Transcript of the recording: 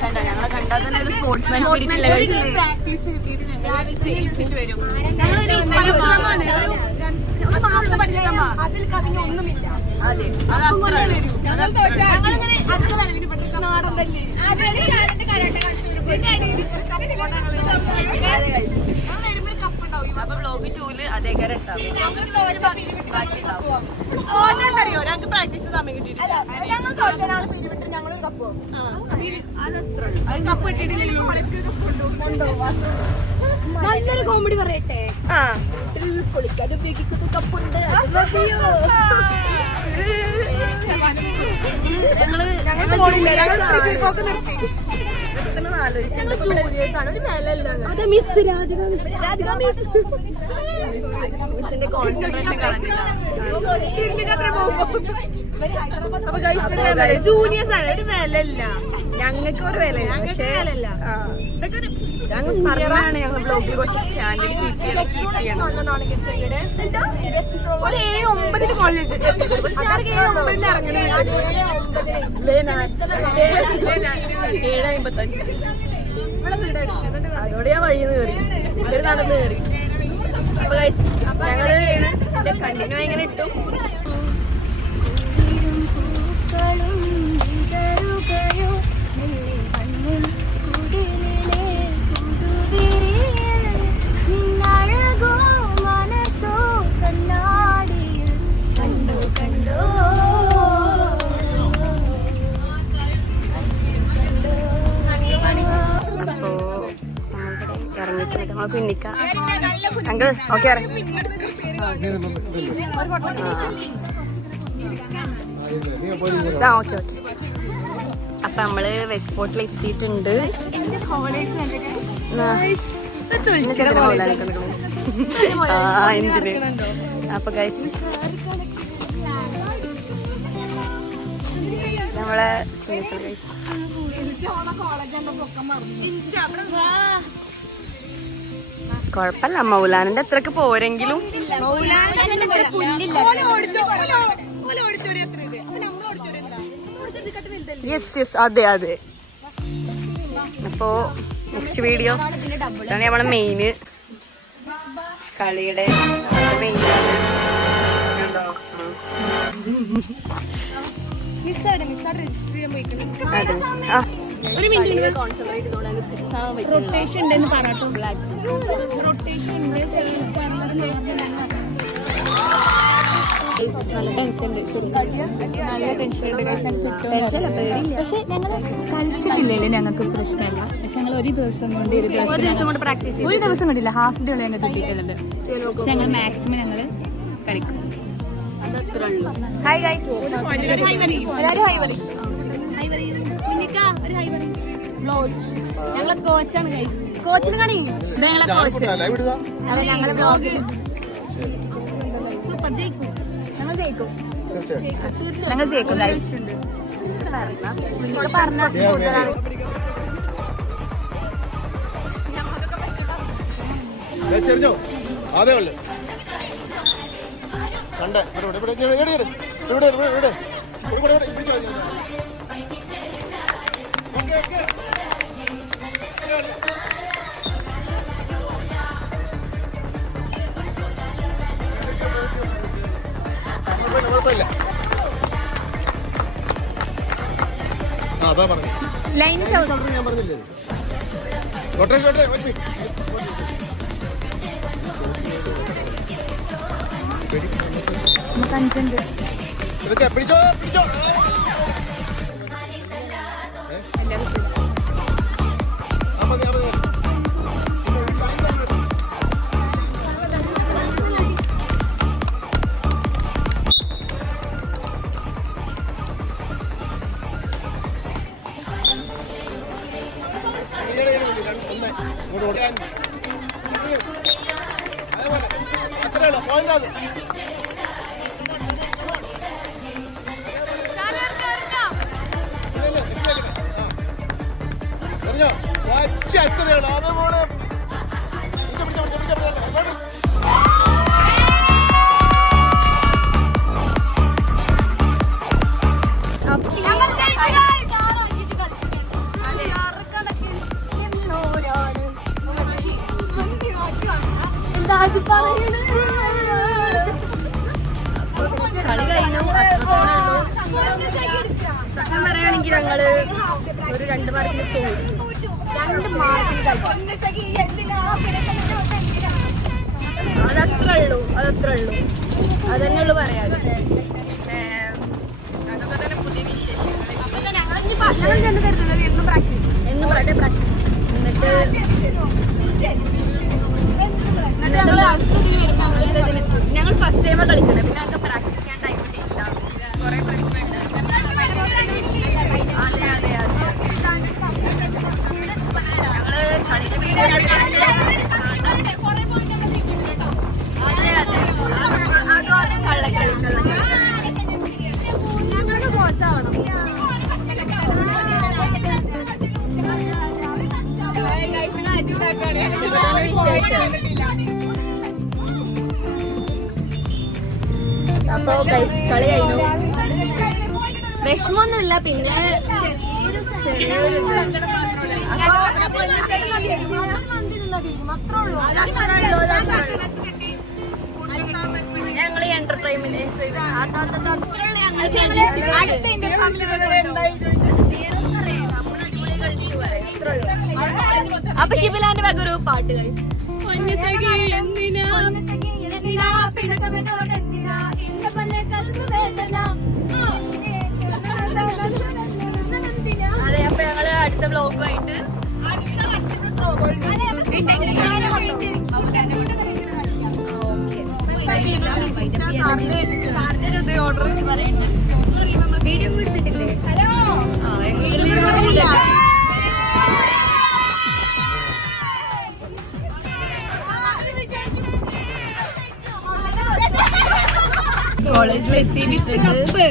കണ്ടോ ഞങ്ങളെ കണ്ടാൽ തന്നെ ഒരു സ്പോർട്സ്മാൻ സ്പിരിറ്റ് ഇല്ല. പ്രാക്ടീസ് കിട്ടിയിട്ട് ഞങ്ങൾ ജയിച്ചിട്ട് വരും. അതിൽ കവിഞ്ഞ ഒന്നുമില്ല. അതെ അത് അത്ര നാടൻ തല്ലേ അപ്പൊ വ്ലോഗ് 2 അതേക്കാരം അറിയോ ഞങ്ങൾക്ക് പ്രാക്ടീസ് സമയം കിട്ടിയിട്ടില്ല. ഞങ്ങൾ തോറ്റാൾ പിരിവിട്ട് ഞങ്ങളൊരു കപ്പ് കപ്പ് കിട്ടിയിട്ടില്ലല്ലോ. നല്ലൊരു കോമഡി പറയട്ടെ. കുളിക്കാൻ ഉപയോഗിക്കുന്ന കപ്പുണ്ട്. മിസ്സിന്റെ കോൺസെൻട്രേഷൻ ജൂനിയേഴ്സ് ആണ്. ഒരു വിലയില്ല ഞങ്ങൾക്ക് ഒരു വില. ഞങ്ങൾക്ക് വിലയില്ല. ഞങ്ങൾ പറഞ്ഞാണ് ഞങ്ങൾ ബ്ലോഗിൽ കുറച്ച് സ്റ്റാൻഡേർഡ് കീപ്പ് ചെയ്യണം. 7-9 കോളേജ് പക്ഷെ ഞാൻ 7-9 ഇറങ്ങണേ. 7:55 അതോടെ ഞാൻ വഴിന്ന് കയറി ഇവര് നടന്ന് കയറി. അപ്പൊ ഞങ്ങള് കണ്ടിന്യൂ ഇങ്ങനെ ഇട്ടു. പിന്നിക്ക അങ്കിൾ ഓക്കെ ഓക്കെ. അപ്പൊ നമ്മള് വെസ്റ്റ് ഫോർട്ടിൽ എത്തിയിട്ടുണ്ട്. അപ്പൊ ഗൈസ് നമ്മളെ കൊഴപ്പല്ല. മൗലാനന്റെ അത്രക്ക് പോരെങ്കിലും യെസ് യെസ് അതെ അതെ. അപ്പോ നെക്സ്റ്റ് വീഡിയോ ഇതാണ് നമ്മളെ മെയിന് കളിയുടെ മെയിൻ. ഒരു മിനിറ്റ് കോൺസെൻട്രേറ്റ് ചെയ്തോളാം. റൊട്ടേഷൻ ഉണ്ടെന്ന് പറഞ്ഞിട്ടും റൊട്ടേഷൻ ഉണ്ട്. നല്ല ടെൻഷൻ ഉണ്ട്. നല്ല ടെൻഷൻ ഉണ്ട്. പക്ഷെ ഞങ്ങൾ കളിച്ചിട്ടില്ലല്ലോ ഞങ്ങൾക്ക് പ്രശ്നമില്ല. പക്ഷെ ഞങ്ങൾ ഒരു ദിവസം കൊണ്ട് ഒരു ദിവസം കൊണ്ടില്ല ഹാഫ് ഡേ ഉള്ള ഞങ്ങൾക്ക് കിട്ടിയിട്ടുള്ളത്. പക്ഷെ ഞങ്ങൾ മാക്സിമം ഞങ്ങൾ കളിക്കും. ഹായ് ഗൈസ് ഞങ്ങളെ കോച്ചാണ് ഗൈസ്. കോച്ചിന് കാണില്ലേ ഞങ്ങളെ കോച്ച്. അതെ ഞങ്ങളെ ബ്ലോഗ് സൂപ്പർ ജയിക്കും. ഞങ്ങൾ ജയിക്കും. ഞങ്ങൾ ജയിക്കും. പറഞ്ഞ അതേ ഉള്ളു കണ്ടേ. കുഴപ്പമില്ല. അതാ പറഞ്ഞു ലൈൻ ചവിട്ടും. ഞാൻ പറഞ്ഞില്ലേ ഇതൊക്കെ പിടിച്ചോ പിടിച്ചോ. 2 മാർക്കിന് തോറ്റു. 2 മാർക്കിന് അതത്രേ ഉള്ളൂ. അതന്നെ ഉള്ളു പറയാതെ. അതൊക്കെ തന്നെ പുതിയ വിശേഷങ്ങൾ. എന്നും പ്രാക്ടീസ്. ഞങ്ങൾ ഫസ്റ്റ് ടൈം കളിക്കണം. പിന്നെ അതൊക്കെ പ്രാക്ടീസ് ചെയ്യാൻ ടൈം കിട്ടിയില്ല. കുറെ പ്രശ്നമുണ്ട്. അതെ ഞങ്ങള് കളിയുടെ വീഡിയോ മോശമാവണം. അപ്പൊ കളി കഴിഞ്ഞു. വിഷമൊന്നുമില്ല. പിന്നെ ചെറിയൊരു ഞങ്ങൾ എന്റർടൈൻമെന്റ് എൻജോയ് അപ്പൊ ശിവലാന്റെ വക ഒരു പാട്ട് കഴിച്ചു. അതെ, അപ്പൊ ഞങ്ങള് അടുത്ത വ്ലോഗുമായിട്ട് ഓർഡർ പറയുന്നുണ്ട്. വീഡിയോ എടുത്തിട്ടില്ലേ? കോളേജിൽ എത്തിയിട്ടുണ്ട്.